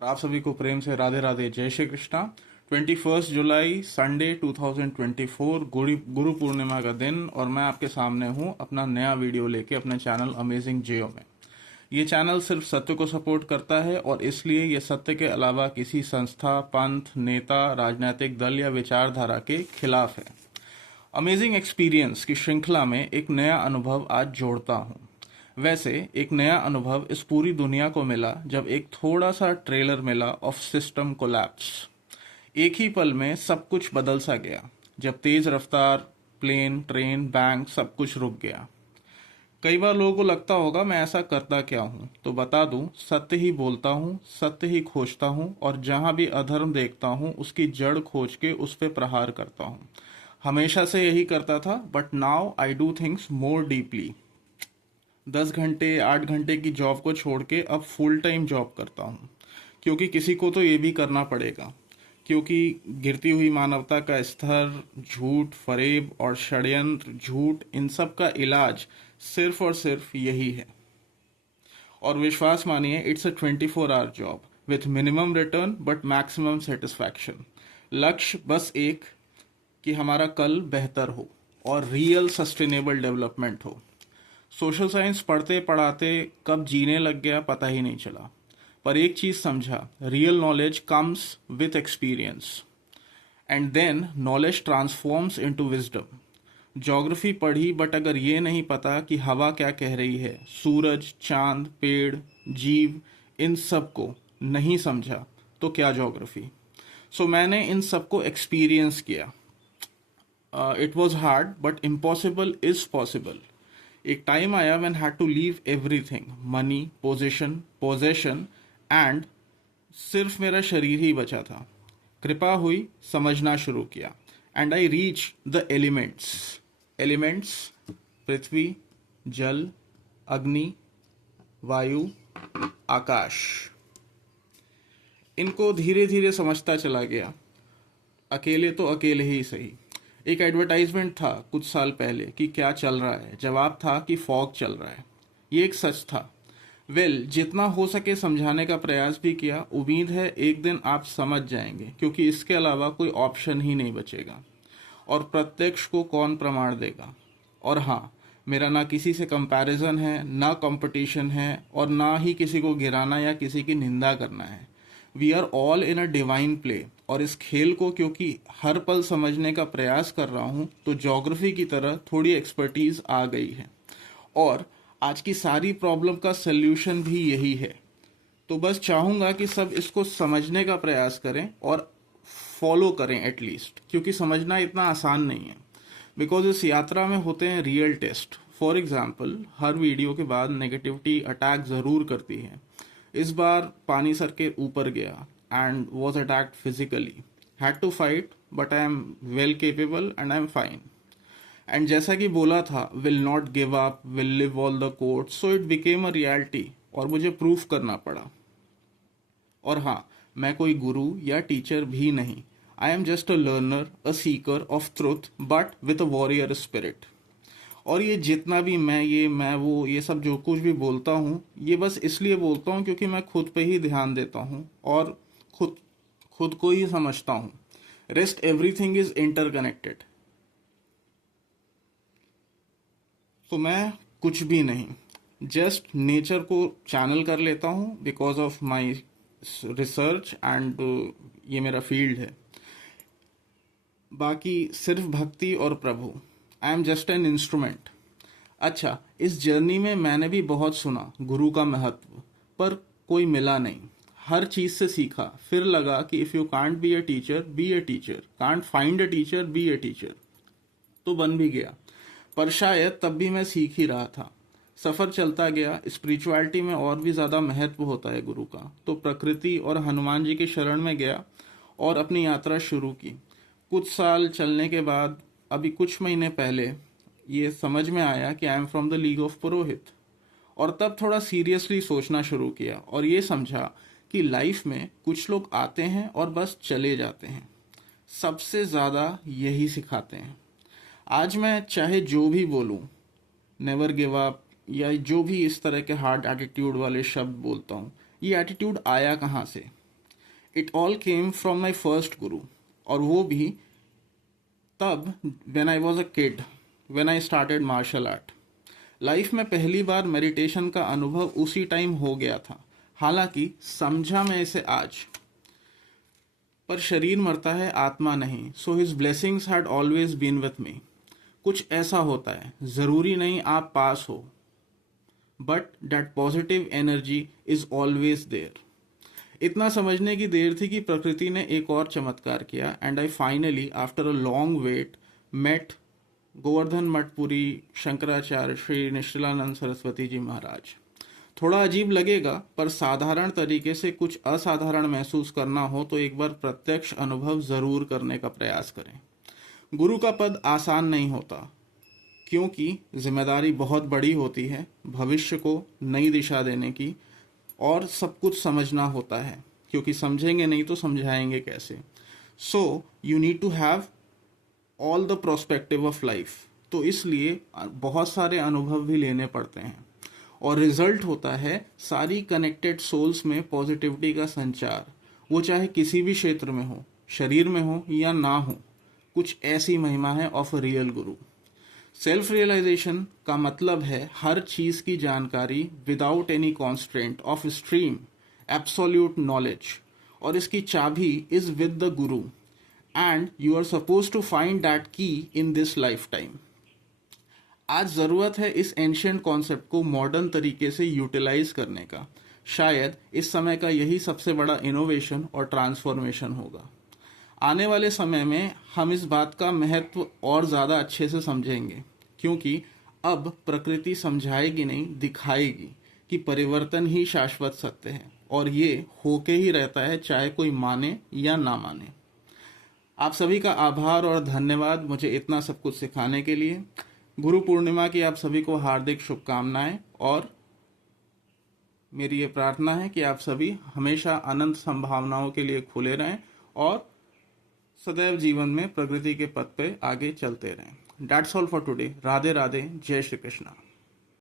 आप सभी को प्रेम से राधे राधे, जय श्री कृष्णा। 21 जुलाई संडे 2024 गुरु पूर्णिमा का दिन, और मैं आपके सामने हूं अपना नया वीडियो लेके अपने चैनल अमेजिंग जियो में। ये चैनल सिर्फ सत्य को सपोर्ट करता है, और इसलिए ये सत्य के अलावा किसी संस्था, पंथ, नेता, राजनीतिक दल या विचारधारा के खिलाफ है। अमेजिंग एक्सपीरियंस की श्रृंखला में एक नया अनुभव आज जोड़ता हूँ। वैसे एक नया अनुभव इस पूरी दुनिया को मिला जब एक थोड़ा सा ट्रेलर मिला ऑफ सिस्टम कोलैप्स। एक ही पल में सब कुछ बदल सा गया, जब तेज रफ्तार प्लेन, ट्रेन, बैंक सब कुछ रुक गया। कई बार लोगों को लगता होगा मैं ऐसा करता क्या हूँ, तो बता दूं, सत्य ही बोलता हूँ, सत्य ही खोजता हूँ, और जहां भी अधर्म देखता हूँ उसकी जड़ खोज के उस पर प्रहार करता हूँ। हमेशा से यही करता था, but now I do things more deeply. 10 घंटे 8 घंटे की जॉब को छोड़ के अब फुल टाइम जॉब करता हूँ, क्योंकि किसी को तो ये भी करना पड़ेगा। क्योंकि गिरती हुई मानवता का स्तर, झूठ, फरेब और षड्यंत्र, झूठ, इन सब का इलाज सिर्फ और सिर्फ यही है। और विश्वास मानिए, it's a 24 hour job with minimum return but maximum satisfaction. लक्ष्य बस एक, कि हमारा कल बेहतर हो और रियल सस्टेनेबल डेवलपमेंट हो। सोशल साइंस पढ़ते पढ़ाते कब जीने लग गया पता ही नहीं चला। पर एक चीज समझा, real knowledge comes with experience, and then knowledge transforms into wisdom. Geography पढ़ी, बट अगर ये नहीं पता कि हवा क्या कह रही है, सूरज, चांद, पेड़, जीव, इन सब को नहीं समझा, तो क्या ज्योग्राफी। सो मैंने इन सबको एक्सपीरियंस किया। It was hard, but impossible is possible. एक टाइम आया when had to leave everything, money, possession and सिर्फ मेरा शरीर ही बचा था। कृपा हुई, समझना शुरू किया, and I reach the elements, पृथ्वी, जल, अग्नि, वायु, आकाश। इनको धीरे धीरे समझता चला गया। अकेले तो अकेले ही सही। एक एडवर्टाइजमेंट था कुछ साल पहले कि क्या चल रहा है, जवाब था कि फॉग चल रहा है। ये एक सच था। जितना हो सके समझाने का प्रयास भी किया। उम्मीद है एक दिन आप समझ जाएंगे, क्योंकि इसके अलावा कोई ऑप्शन ही नहीं बचेगा। और प्रत्यक्ष को कौन प्रमाण देगा। और हाँ, मेरा ना किसी से कंपैरिजन है, ना कंपटीशन है, और ना ही किसी को गिराना या किसी की निंदा करना है। We are all in a divine play, और इस खेल को क्योंकि हर पल समझने का प्रयास कर रहा हूँ, तो ज्योग्राफी की तरह थोड़ी एक्सपर्टीज आ गई है। और आज की सारी प्रॉब्लम का सल्यूशन भी यही है। तो बस चाहूंगा कि सब इसको समझने का प्रयास करें और फॉलो करें एटलीस्ट, क्योंकि समझना इतना आसान नहीं है। बिकॉज इस यात्रा में होते हैं रियल टेस्ट। फॉर एग्जाम्पल, हर वीडियो के बाद नेगेटिविटी अटैक ज़रूर करती है। इस बार पानी सर के ऊपर गया and was attacked physically. Had to fight, but I am well capable and I am fine. And जैसा कि बोला था, will not give up, will live all the court, so it became a reality, और मुझे proof करना पड़ा। और हाँ, मैं कोई गुरु या टीचर भी नहीं। आई am just a learner, a Sikar of truth, but with a warrior spirit. और ये जितना भी मैं वो ये सब जो कुछ भी बोलता हूँ, ये बस इसलिए बोलता हूँ क्योंकि मैं खुद पे ही ध्यान देता हूँ, और खुद खुद को ही समझता हूँ। Rest everything is interconnected. तो मैं कुछ भी नहीं, जस्ट नेचर को चैनल कर लेता हूँ because of my research, and ये मेरा फील्ड है। बाकी सिर्फ भक्ति और प्रभु। I am just an instrument. अच्छा, इस जर्नी में मैंने भी बहुत सुना गुरु का महत्व, पर कोई मिला नहीं। हर चीज से सीखा, फिर लगा कि if you can't be a teacher, be a teacher, can't find a teacher, be a teacher. तो बन भी गया, पर शायद तब भी मैं सीख ही रहा था। सफर चलता गया। स्पिरिचुअलिटी में और भी ज्यादा महत्व होता है गुरु का, तो प्रकृति और हनुमान जी के शरण में गया और अपनी यात्रा शुरू की। कुछ साल चलने के बाद, अभी कुछ महीने पहले ये समझ में आया कि I am from the league of purohit. और तब थोड़ा सीरियसली सोचना शुरू किया, और ये समझा कि लाइफ में कुछ लोग आते हैं और बस चले जाते हैं, सबसे ज़्यादा यही सिखाते हैं। आज मैं चाहे जो भी बोलूं, नेवर गिव अप, या जो भी इस तरह के हार्ड एटीट्यूड वाले शब्द बोलता हूँ, ये एटीट्यूड आया कहाँ से? It all came from my first guru, और वो भी तब when I was a kid, when I started martial art. Life में पहली बार मेडिटेशन का अनुभव उसी टाइम हो गया था, हालांकि समझा मैं इसे आज। पर शरीर मरता है, आत्मा नहीं। So his blessings had always been with me. कुछ ऐसा होता है, जरूरी नहीं आप पास हो, but that positive energy is always there. इतना समझने की देर थी कि प्रकृति ने एक और चमत्कार किया, and I finally after a long wait met Govardhan Mathpuri Shankaracharya Shri Nischalanand Saraswati ji Maharaj. थोड़ा अजीब लगेगा, पर साधारण तरीके से कुछ असाधारण महसूस करना हो तो एक बार प्रत्यक्ष अनुभव जरूर करने का प्रयास करें। गुरु का पद आसान नहीं होता, क्योंकि जिम्मेदारी बहुत बड़ी होती है, भविष्य को नई दिशा देने की, और सब कुछ समझना होता है, क्योंकि समझेंगे नहीं तो समझाएंगे कैसे। So you need to have all the prospective of life. तो इसलिए बहुत सारे अनुभव भी लेने पड़ते हैं, और रिजल्ट होता है सारी कनेक्टेड सोल्स में पॉजिटिविटी का संचार, वो चाहे किसी भी क्षेत्र में हो, शरीर में हो या ना हो। कुछ ऐसी महिमा है of a real guru. Self realization का मतलब है हर चीज की जानकारी without any constraint of stream, absolute knowledge, और इसकी चाबी is with the guru, and you are suppose to find that key in this life time. आज जरूरत है इस एंशिएंट कॉन्सेप्ट को मॉडर्न तरीके से यूटिलाइज करने का। शायद इस समय का यही सबसे बड़ा इनोवेशन और ट्रांसफॉर्मेशन होगा। आने वाले समय में हम इस बात का महत्व और ज़्यादा अच्छे से समझेंगे, क्योंकि अब प्रकृति समझाएगी नहीं, दिखाएगी कि परिवर्तन ही शाश्वत सत्य है, और ये होके ही रहता है, चाहे कोई माने या ना माने। आप सभी का आभार और धन्यवाद मुझे इतना सब कुछ सिखाने के लिए। गुरु पूर्णिमा की आप सभी को हार्दिक शुभकामनाएं, और मेरी ये प्रार्थना है कि आप सभी हमेशा अनंत संभावनाओं के लिए खुले रहें और सदैव जीवन में प्रकृति के पथ पे आगे चलते रहें। That's all for today. Radhe Radhe, जय श्री कृष्णा।